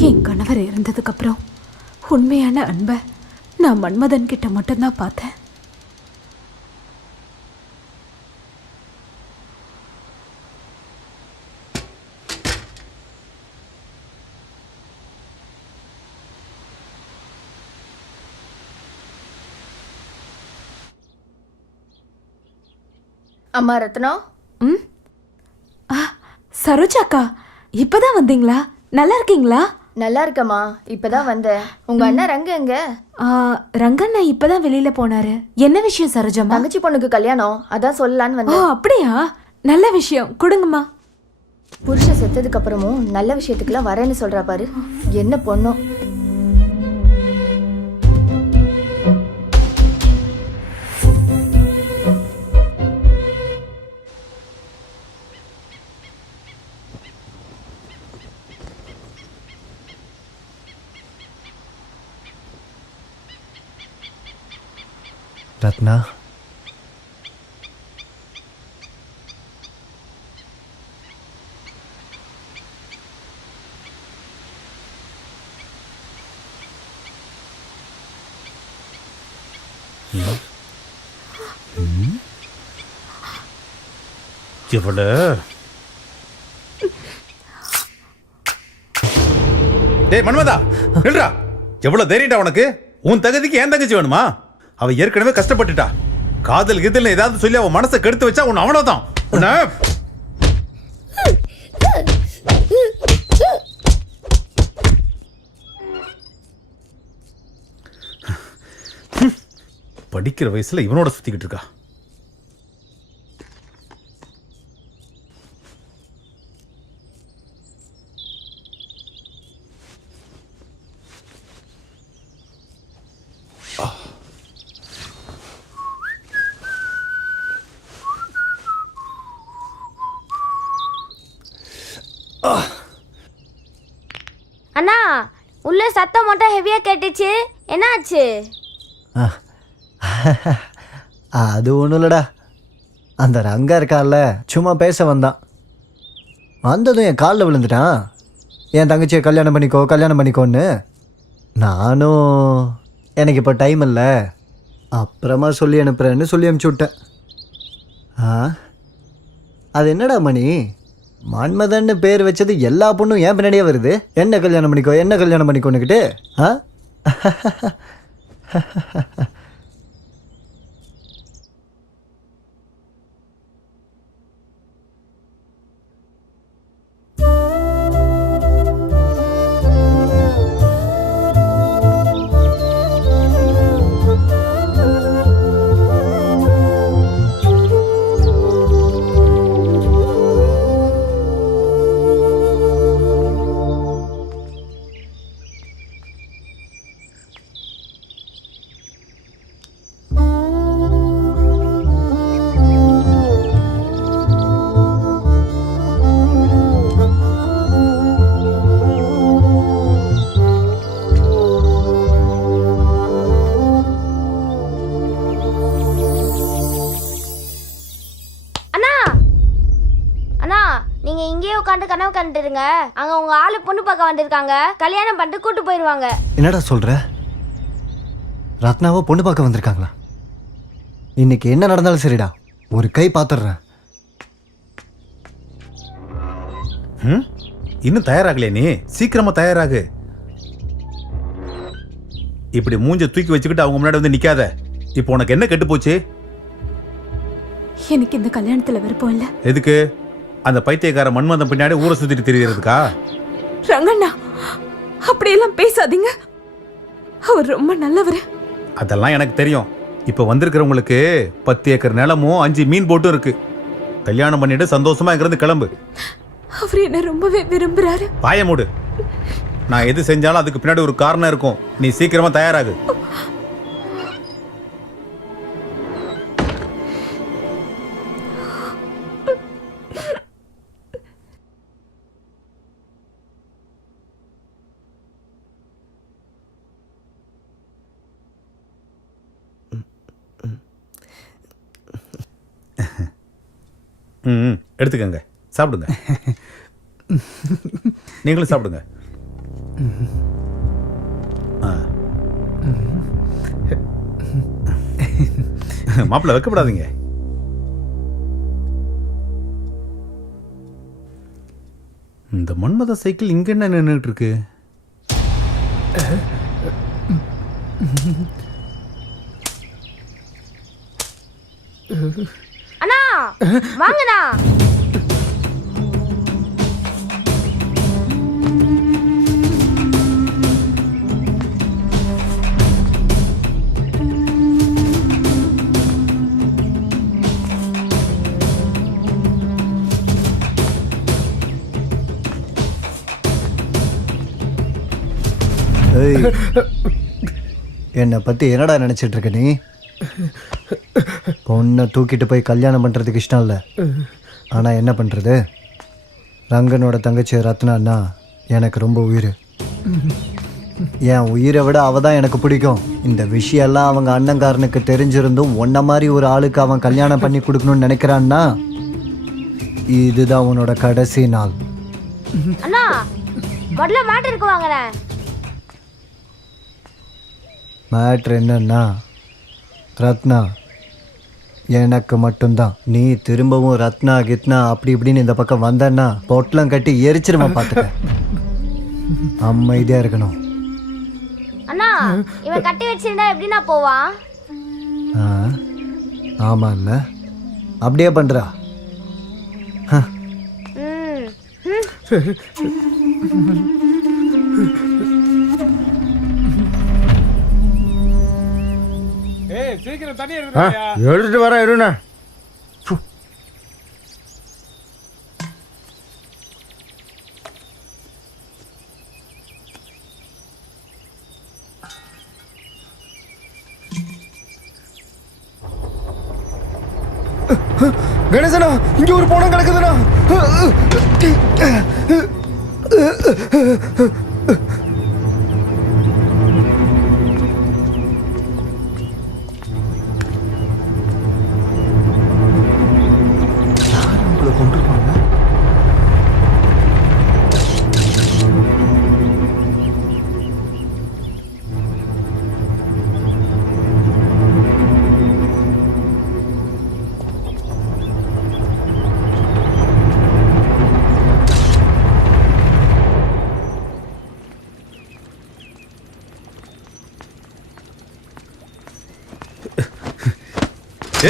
என் கணவர் இறந்ததுக்கு அப்புறம் உண்மையான அன்பை நான் மன்மதன் கிட்ட மட்டும்தான் பார்த்தேன். அம்மா ரத்னம் ம்? ஆ சரோஜாக்கா இப்பதான் வந்தீங்களா? நல்லா இருக்கீங்களா? நல்லா இருக்கம்மா. இப்பதான் வந்தேன். உங்க அண்ணன் ரங்க எங்க? ரங்கண்ணா இப்பதான் வெளியில போனாரு. என்ன விஷயம் சரோஜம்மா தங்கச்சி பொண்ணுக்கு கல்யாணம். அதான் சொல்லலான்னு ஓ வந்தேன். அப்படியா? நல்ல விஷயம். கொடுங்கம்மா. புருஷன் செத்ததுக்கு அப்புறமும் நல்ல விஷயத்துக்குலாம் வரேன்னு சொல்றா பாரு. என்ன பொண்ணும் இவள டேய் மன்மதா நில்றா. எவ்வளவு தைரியம்டா உனக்கு? உன் தகுதிக்கு ஏன் தங்கச்சி வேணுமா? அவ ஏற்கனவே கஷ்டப்பட்டுட்டா. காதல் கீதல் ஏதாவது சொல்லி அவன் மனசை கெடுத்து வச்சா உன் அவனோதான். உன்ன படிக்கிற வயசுல இவனோட சுத்திக்கிட்டு இருக்கா. அண்ணா உள்ள சத்தம் மட்டும் ஹெவியா கேட்டுச்சு. என்னாச்சு? அது ஒன்றும் இல்லடா. அந்த ரங்கா இருக்கால சும்மா பேச வந்தான். வந்ததும் என் காலில் விழுந்துட்டான். என் தங்கச்சியை கல்யாணம் பண்ணிக்கோ கல்யாணம் பண்ணிக்கோன்னு. நானும் எனக்கு இப்போ டைம் இல்லை. அப்புறமா சொல்லி அனுப்புகிறேன்னு சொல்லி அனுப்பிச்சி விட்டேன். ஆ? அது என்னடா மணி? மன்மதன்னு பேர் வச்சது எல்லா பொண்ணும் ஏன் பின்னாடியே வருது? என்ன கல்யாணம் பண்ணிக்கோ என்ன கல்யாணம் பண்ணிக்கோன்னுக்கிட்டு ஆ? கண்டுருங்க அங்க உங்க ஆளு பொண்ணு பார்க்க வந்திருக்காங்க. கல்யாணம் பண்ணிட்டு கூட்டு போயிருவாங்க. என்னடா சொல்ற? ரத்னாவை பொண்ணு பார்க்க வந்திருக்காங்களா? இன்னைக்கு என்ன நடந்தாலும் சரிடா. ஒரு கை பார்த்துடுறேன் ம்? இன்னும் தயாராகலையே நீ? சீக்கிரமா தயாராகு. இப்படி மூஞ்ச தூக்கி வச்சுக்கிட்டு அவங்க முன்னாடி வந்து நிக்காத. இப்போ உனக்கு என்ன கெட்டு போச்சு? எனக்கு இந்த கல்யாணத்துல விருப்பம் இல்ல. எதுக்கு? அந்த பைத்தியக்கார மன்மதன் பின்னாடி ஊரை சுத்திட்டு திரியறதுக்கா? ரங்கண்ணா அப்படியெல்லாம் பேசாதீங்க. அவர் ரொம்ப நல்லவர். அதெல்லாம் எனக்கு தெரியும். இப்போ வந்திருக்கிறவங்களுக்கு பத்து ஏக்கர் நிலமும் அஞ்சு மீன் போட்டும் இருக்கு. கல்யாணம் பண்ணிட்டு சந்தோஷமா இங்கிருந்து கிளம்பு. அவர் என்ன ரொம்பவே விரும்புறாரு. பாய மூடு. நான் எது செஞ்சாலும் அதுக்கு பின்னாடி ஒரு காரணம் இருக்கும். நீ சீக்கிரமா தயாராகு. ம் ம், எடுத்துக்கங்க. சாப்பிடுங்க. நீங்களும் சாப்பிடுங்க. மாப்பிள்ள வைக்கப்படாதீங்க. இந்த மன்மத சைக்கிள் இங்க என்ன நின்றுட்டு இருக்கு அண்ணா வாங்கண்ணா. ஏய் என்னை பற்றி என்னடா நினச்சிட்டு இருக்க நீ? பொண்ணை தூக்கிட்டு போய் கல்யாணம் பண்ணுறதுக்கு இஷ்டம் இல்லை. ஆனால் என்ன பண்ணுறது ரங்கனோட தங்கச்சி ரத்னான்னா எனக்கு ரொம்ப உயிர். என் உயிரை விட அவ தான் எனக்கு பிடிக்கும். இந்த விஷயம்லாம் அவங்க அண்ணங்காரனுக்கு தெரிஞ்சிருந்தும் ஒன்ன மாதிரி ஒரு ஆளுக்கு அவன் கல்யாணம் பண்ணி கொடுக்கணும்னு நினைக்கிறான்னா இதுதான் உன்னோட கடைசி நாள். அண்ணா முதல்ல மாட்டு இருக்கு வாங்கண்ணே. மேட்ரு என்னன்னா ரத்னா எனக்கு மட்டும்தான். நீ திரும்பவும் ரத்னா கித்னா அப்படி இப்படின்னு இந்த பக்கம் வந்தன்னா பொட்டலம் கட்டி எரிச்சிருவேன் பார்த்துக்க. அமைதியாக இருக்கணும். அண்ணா இவன் கட்டி வச்சிருந்தா எப்படிண்ணா போவான் ஆ ஆமாம் இல்லை அப்படியே பண்ணுறா ம். ம். எடுத்துட்டு வரேன் இருண்ணா. கணேசனா இங்க ஒரு பணம் கிடக்குதுண்ணா.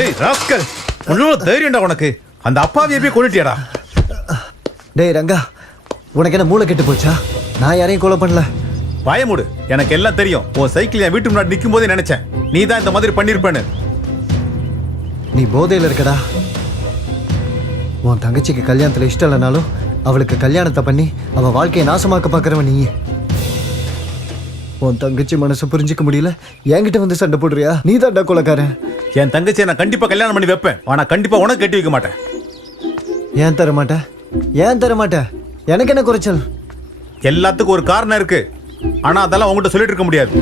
ஏய் ராஸ்கல் உன்னோட தைரியம்டா உனக்கு. அந்த அப்பாவியை போய் கொண்டுட்டியாடா டேய் ரங்கா உனக்கு என்ன மூளை கெட்டு போச்சா? நான் யாரையும் கொலை பண்ணல. பயமுடு எனக்கு எல்லாம் தெரியும். உன் சைக்கிள் என் வீட்டு முன்னாடி நிற்கும் போதே நினைச்சேன். நீ தான் இந்த மாதிரி பண்ணிருப்பேன்னு. நீ போதையில் இருக்கடா. உன் தங்கச்சிக்கு கல்யாணத்தில் இஷ்டம் இல்லைனாலும் அவளுக்கு கல்யாணத்தை பண்ணி அவள் வாழ்க்கையை நாசமாக்க பார்க்குறவன் நீ உன் தங்கச்சி மனசை புரிஞ்சிக்க முடியல. என்கிட்ட வந்து சண்டை போடுறியா? நீ தான்டா கொலைக்காரன். என் தங்கச்சியை நான் கண்டிப்பா கல்யாணம் பண்ணி வைப்பேன். ஆனா கண்டிப்பா உனக்கு கட்டி வைக்க மாட்டேன். ஏன் தர மாட்டேன் ஏன் தர மாட்டேன் எனக்கு என்ன குறைச்சல்? எல்லாத்துக்கும் ஒரு காரணம் இருக்கு. ஆனா அதெல்லாம் உங்ககிட்ட சொல்லிட்டு இருக்க முடியாது.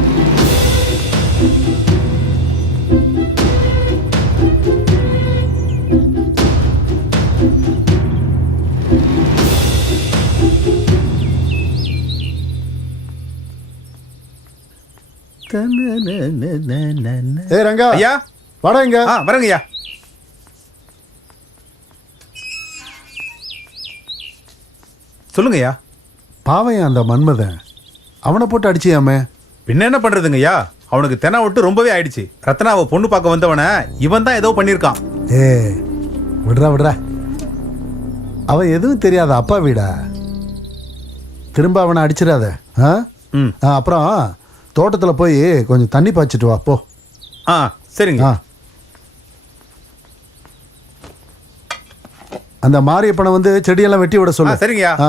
ஏ ரங்கா. ஐயா? ஆ வரங்க ஐயா சொல்லுங்க ஐயா பாவையன் அந்த மன்மதன்? அவனை போட்டு அடிச்சியாமே? பின்ன என்ன பண்றதுங்க ஐயா அவனுக்கு தென விட்டு ரொம்பவே ஆயிடுச்சு. ரத்னாவை பொண்ணு பார்க்க வந்தவன இவன் தான் ஏதோ பண்ணியிருக்கான். ஏ விடுறா விடுறா. அவன் எதுவும் தெரியாத அப்பா வீடா? திரும்ப அவனை அடிச்சிடாத ஆ? ம். ஆ, அப்புறம் தோட்டத்தில் போய் கொஞ்சம் தண்ணி பாய்ச்சிட்டு வா போ. ஆ சரிங்க. ஆ. அந்த மாரியப்பனை வந்து செடியெல்லாம் வெட்டி விட சொல்லு. சரிங்கய்யா. ஆ.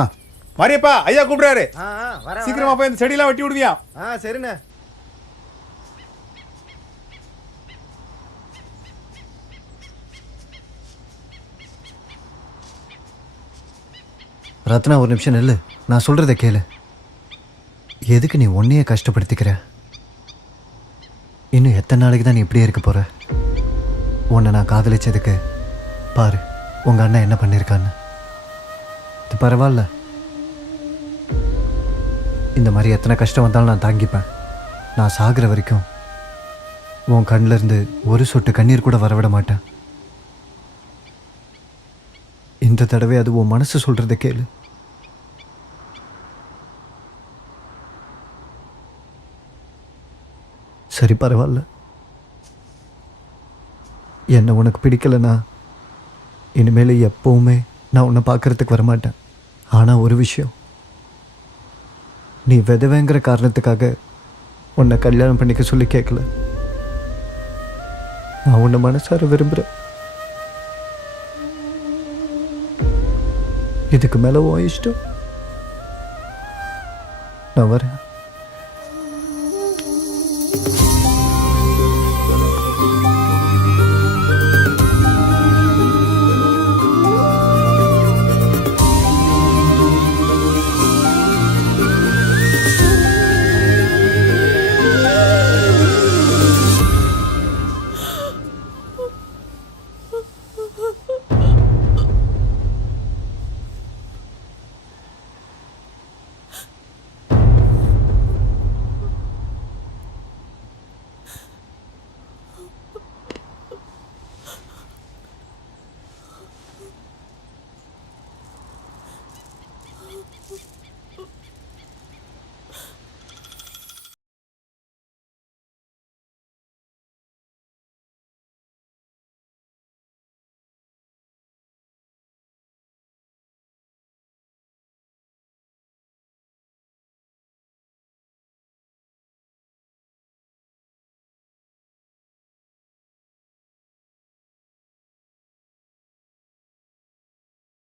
மாரியப்பா ஐயா கூப்பிடுறாரு. சீக்கிரமா போய் இந்த செடியெல்லாம் வெட்டி விடுவியா? ஆ சரிண்ணே. ரத்னா ஒரு நிமிஷம் நில்லு. நான் சொல்கிறத கேளு. எதுக்கு நீ உன்னையே கஷ்டப்படுத்திக்கிற? இன்னும் எத்தனை நாளைக்கு தான் நீ இப்படியே இருக்க போற? உன்னை நான் காதலிச்சதுக்கு பாரு. உங்கள் அண்ணன் என்ன பண்ணியிருக்கான்னு இது பரவாயில்ல. இந்த மாதிரி எத்தனை கஷ்டம் வந்தாலும் நான் தாங்கிப்பேன். நான் சாகிற வரைக்கும் உன் கண்ணிலிருந்து ஒரு சொட்டு கண்ணீர் கூட வரவிட மாட்டேன். இந்த தடவை அது உன் மனசு சொல்கிறத கேளு. சரி பரவாயில்ல. என்ன உனக்கு பிடிக்கலனா இனிமேல் எப்போவுமே நான் உன்னை பார்க்கறதுக்கு வரமாட்டேன். ஆனால் ஒரு விஷயம். நீ விதவைங்கிற காரணத்துக்காக உன்னை கல்யாணம் பண்ணிக்க சொல்லி கேட்கல நான் உன்னை மனசார விரும்புகிறேன் இதுக்கு மேலே ஓ இஷ்டம். நான் வரேன்.